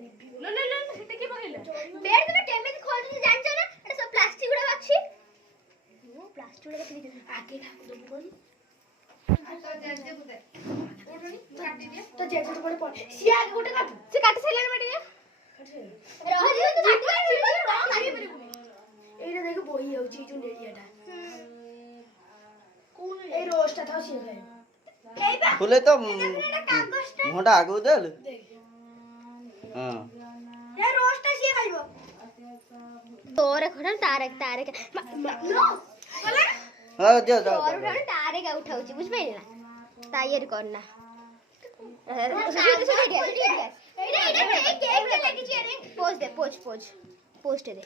लो लो लो সেটা কি বলিলা বেড তুমি কেমিতি খোলছি জানছো না এটা সব প্লাস্টিক গুড়া বাক্সি ও প্লাস্টিক গুড়া কি আগে ঠাকুর দেবো বলি তো জেজে বুদে ওঠনি কাটি দিয়ে তো যেতে তো পড়ে সিয়া আগে গোটে কাটু সে কাটি সাইলেন বেটিয়া রহজি তো কাটি পারিবনি রং কাটি পারিবনি এইটা দেখো বহি যাଉଛି এই ଯୋଉ ନେଳିଆଟା কোন এই রোজটা তাও সিয়া খাইব এইবা খুলে তো এটা কাগজটা মুহଁটা ଆଗକୁ ଦେଲ দেখ ହଁ ଏ রোজটা সিয়া খাইব तोरे खडन तारे तारे नो बोला ହଁ ଦିଅ ଦିଅ तोरे खडन तारे का उठाउची बुझ पाइले ना तायर करना पोस्ट दे पोस्ट दे